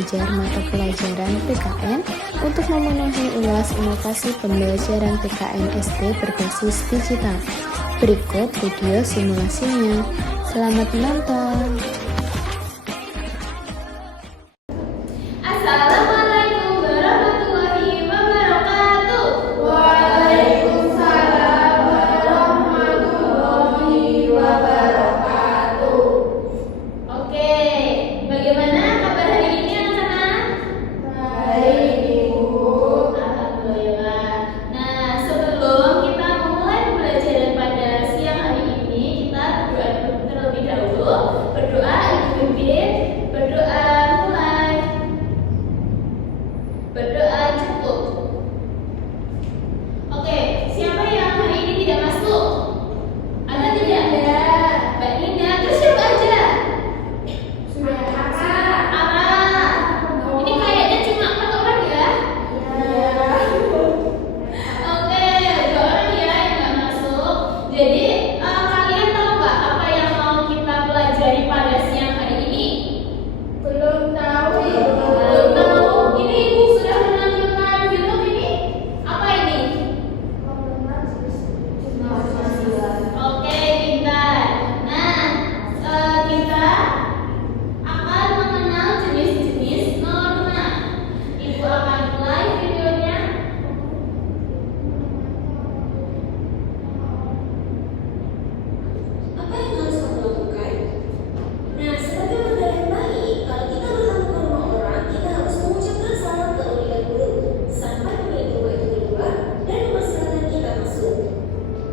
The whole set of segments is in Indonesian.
mengajar mata pelajaran PKN untuk memenuhi ulas inovasi pembelajaran PKN SD berbasis digital. Berikut video simulasinya. Selamat menonton. Assalamualaikum warahmatullahi wabarakatuh. Waalaikumsalam warahmatullahi wabarakatuh. Oke, bagaimana kabar hari ini anak-anak? Baik, Ibu. Alhamdulillah. Nah, sebelum kita memulai pembelajaran pada siang hari ini, kita berdoa terlebih dahulu. Berdoa Ibu Bimbing, berdoa mulai. Berdoa cukup. Oke, siapa yang hari ini tidak masuk? Ada tidak? Ada. Mbak Nina, terus siapa aja? Sudah. Ara. Ini kayaknya cuma 4 orang ya? Iya. Oke, 2 orang ya yang nggak masuk. Jadi kalian tahu nggak apa yang mau kita pelajari pada siang hari ini? Belum tahu. Belum tahu. Ini Ibu sudah menampilkan film ini. Apa ini? Oke, pintar. Nah, kita akan mengenal jenis-jenis norma. Ibu akan mulai videonya. Apa yang harus kamu lakukan? Nah, sebagai warga yang baik, kalau kita bertamu ke rumah orang, kita harus mengucapkan salam terlebih dahulu sampai pemilik rumah itu keluar dan mempersilahkan kita masuk.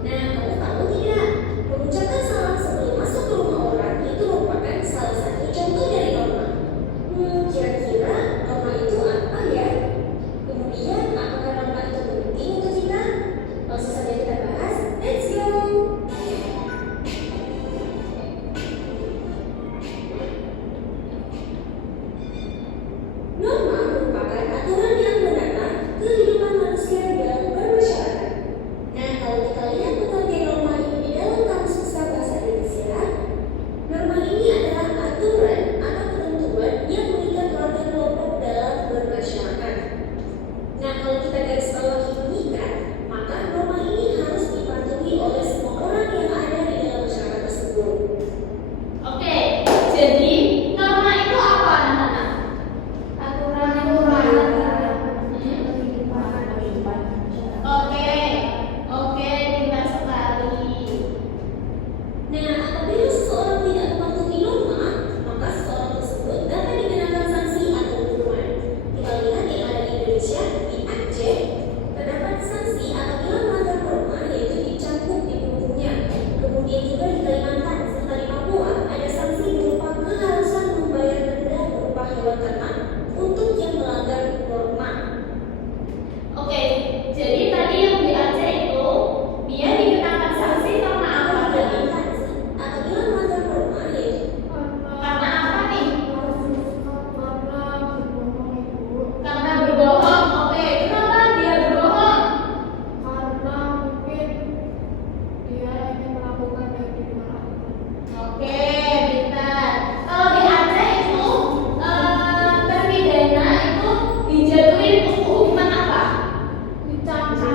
Nah, kamu tahu tidak? Mengucapkan salam sebelum masuk ke rumah orang itu merupakan salah satu contoh dari norma. Kira-kira norma itu apa ya? Kemudian, apakah norma itu penting untuk kita? Langsung saja kita bahas. Let's go! Norma merupakan aturan yang menata kehidupan manusia dalam bermasyarakat. Nah, kalau kita lihat pengertian norma ini di dalam Kamus Besar Bahasa Indonesia, norma ini adalah aturan atau ketentuan yang mengikat warga kelompok dalam bermasyarakat. Nah, kalau kita garis bawahi mengikat, maka norma ini harus dipatuhi oleh semua orang yang ada di dalam masyarakat tersebut. Oke, jadi norma itu apa anak-anak? Oke, pintar sekali. Nah, apabila seseorang tidak mematuhi norma, maka seseorang tersebut dapat dikenakan sanksi atau hukuman. Kita lihat yang ada di Indonesia, di Aceh, terdapat sanksi apabila melanggar norma, yaitu dicambuk di punggungnya. Kemudian juga di Kalimantan serta di Papua ada sanksi berupa keharusan membayar denda berupa hewan ternak untuk yang melanggar norma. Oke, jadi tadi yang di Aceh itu dia dikenakan sanksi karena apa tadi? Apabila melanggar norma, yaitu Karena apa nih? Karena berbohong. Oke, kenapa dia berbohong? Oke, pintar. Kalau di Aceh itu terpidana itu dijatuhin hukuman apa? Dicambuk.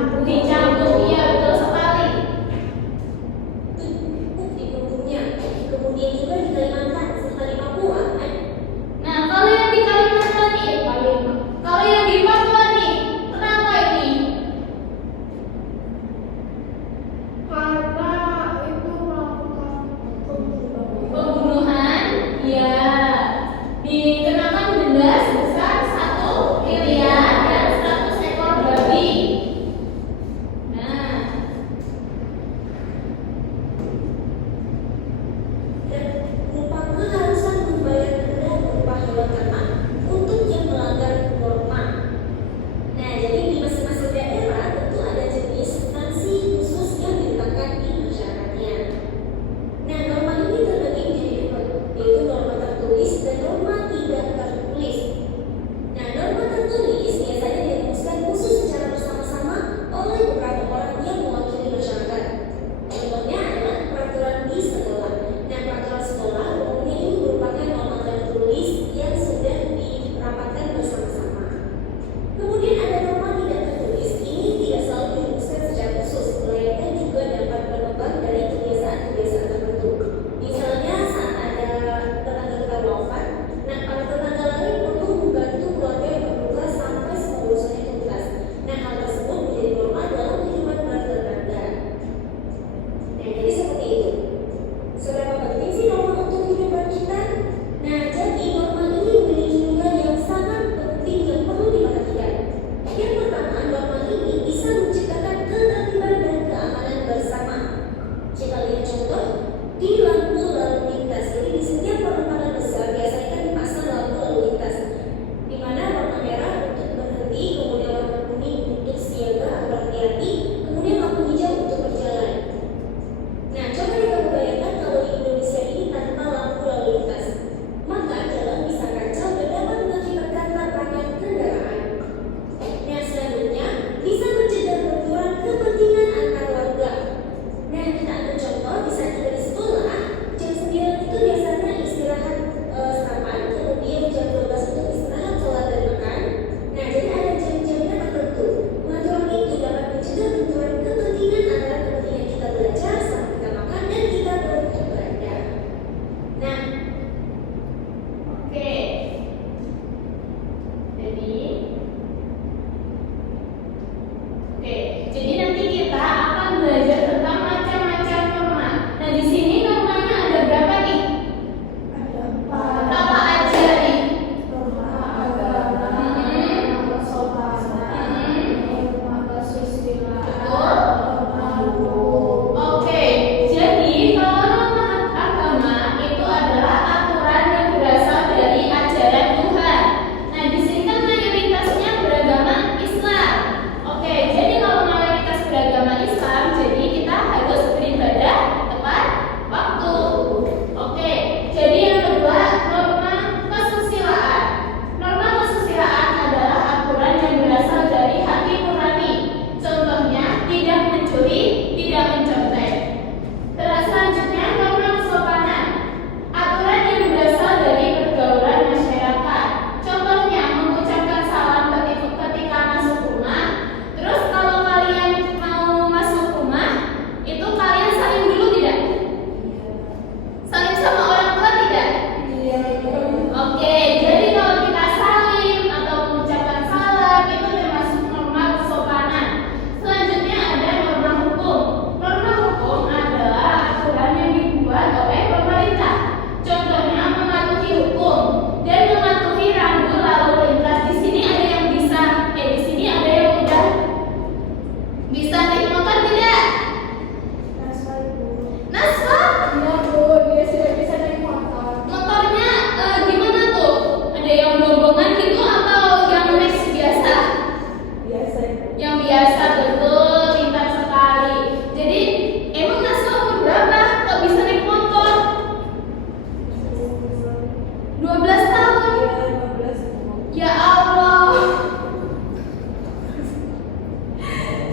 Ya Allah.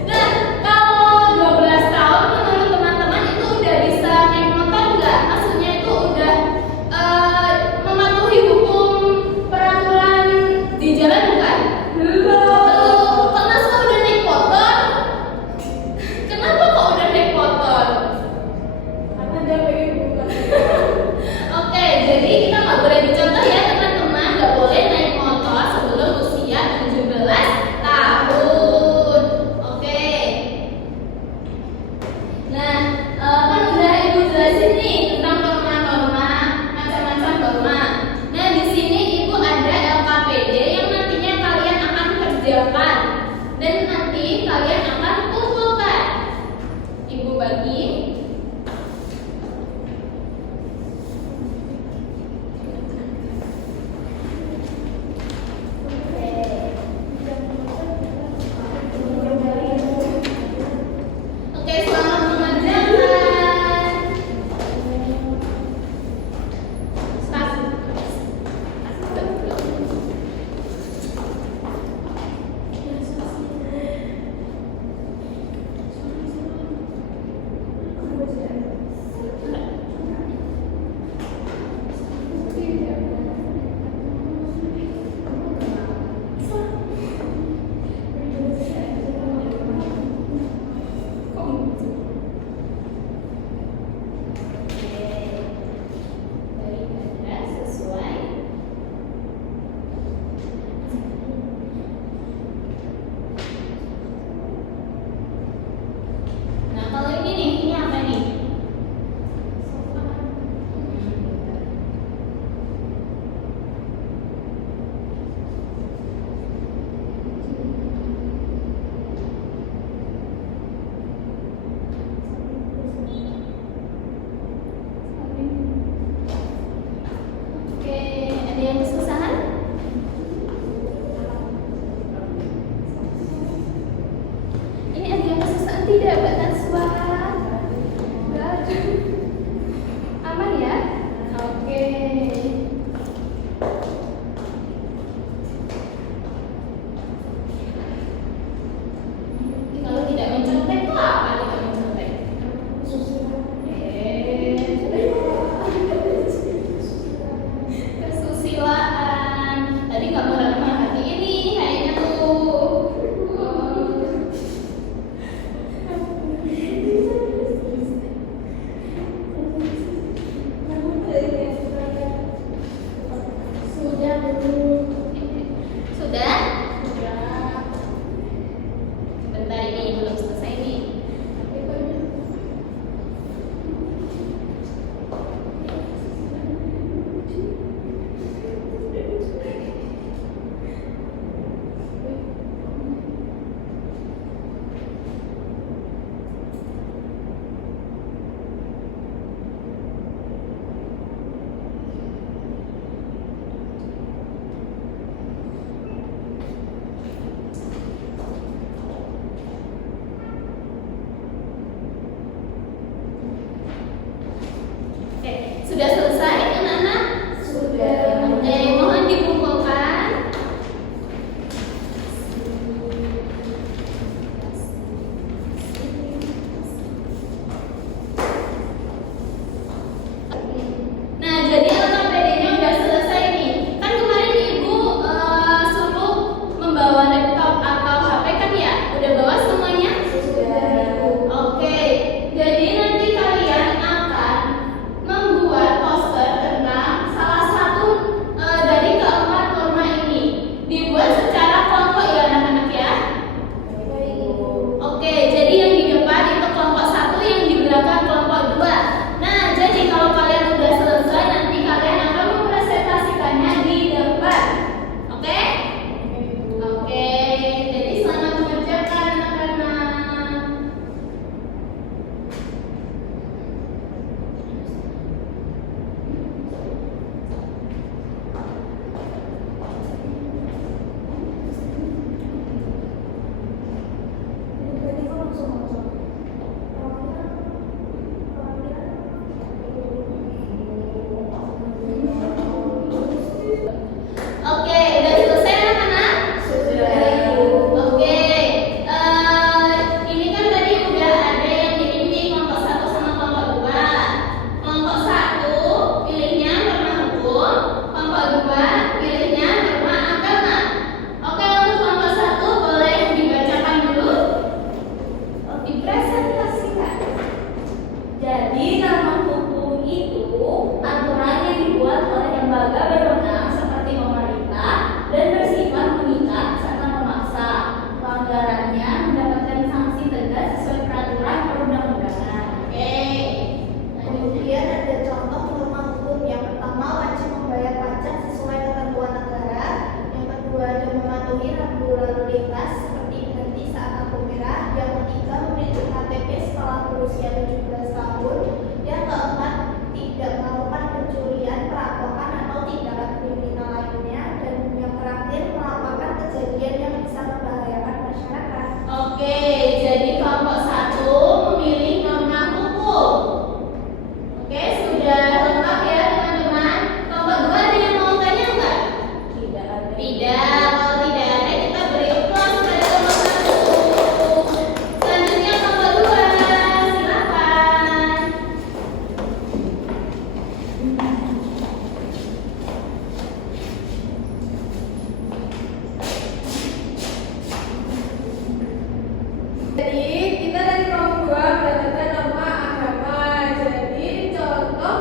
Nah, kalau 12 tahun menurut teman-teman itu udah bisa naik motor nggak? Maksudnya itu udah mematuhi hukum peraturan di jalan bukan? Belum. Karena sudah udah naik motor. Kenapa kok udah naik motor? Karena dia pengen bukan. Oke, jadi kita nggak boleh dicontoh ya teman-teman, nggak boleh naik motor sebelum setelah berusia 17 tahun. Yang keempat, tidak melakukan pencurian, perampokan atau tindakan kriminal lainnya. Dan yang terakhir, melakukan kejadian yang bisa membahayakan masyarakat. Oke, jadi kelompok 1 memilih norma hukum. Oke, sudah lengkap ya teman-teman. Kelompok 2 ada yang mau tanya enggak? Tidak ada. Tidak, kalau tidak ada kita beri aplaus pada kelompok 1. Selanjutnya kelompok 2, silakan. Jadi kita dari kelompok 2 berdasarkan norma agama. Jadi contoh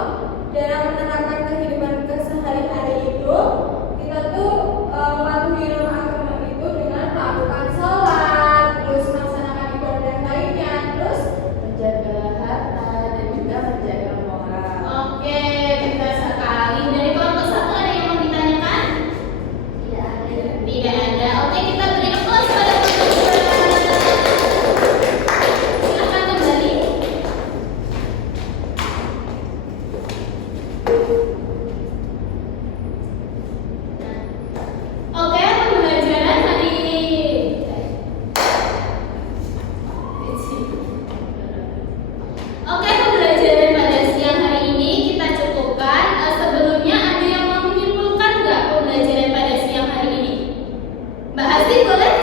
dalam menerapkan kehidupan sehari-hari itu kita tuh mematuhi norma agama itu dengan melakukan sholat, terus melaksanakan ibadah lainnya, terus menjaga harta dan juga menjaga moral. Oke, pintar sekali. Dari kelompok 1 ada yang mau ditanyakan? Tidak ada. Tidak ada. Oke, kita beri aplaus pada kelompok 2. Silakan kembali. Oke, pembelajaran hari Oke, pembelajaran pada siang hari ini kita cukupkan. Sebelumnya ada yang mau menyimpulkan nggak pembelajaran pada siang hari ini? Mbak Hasti boleh?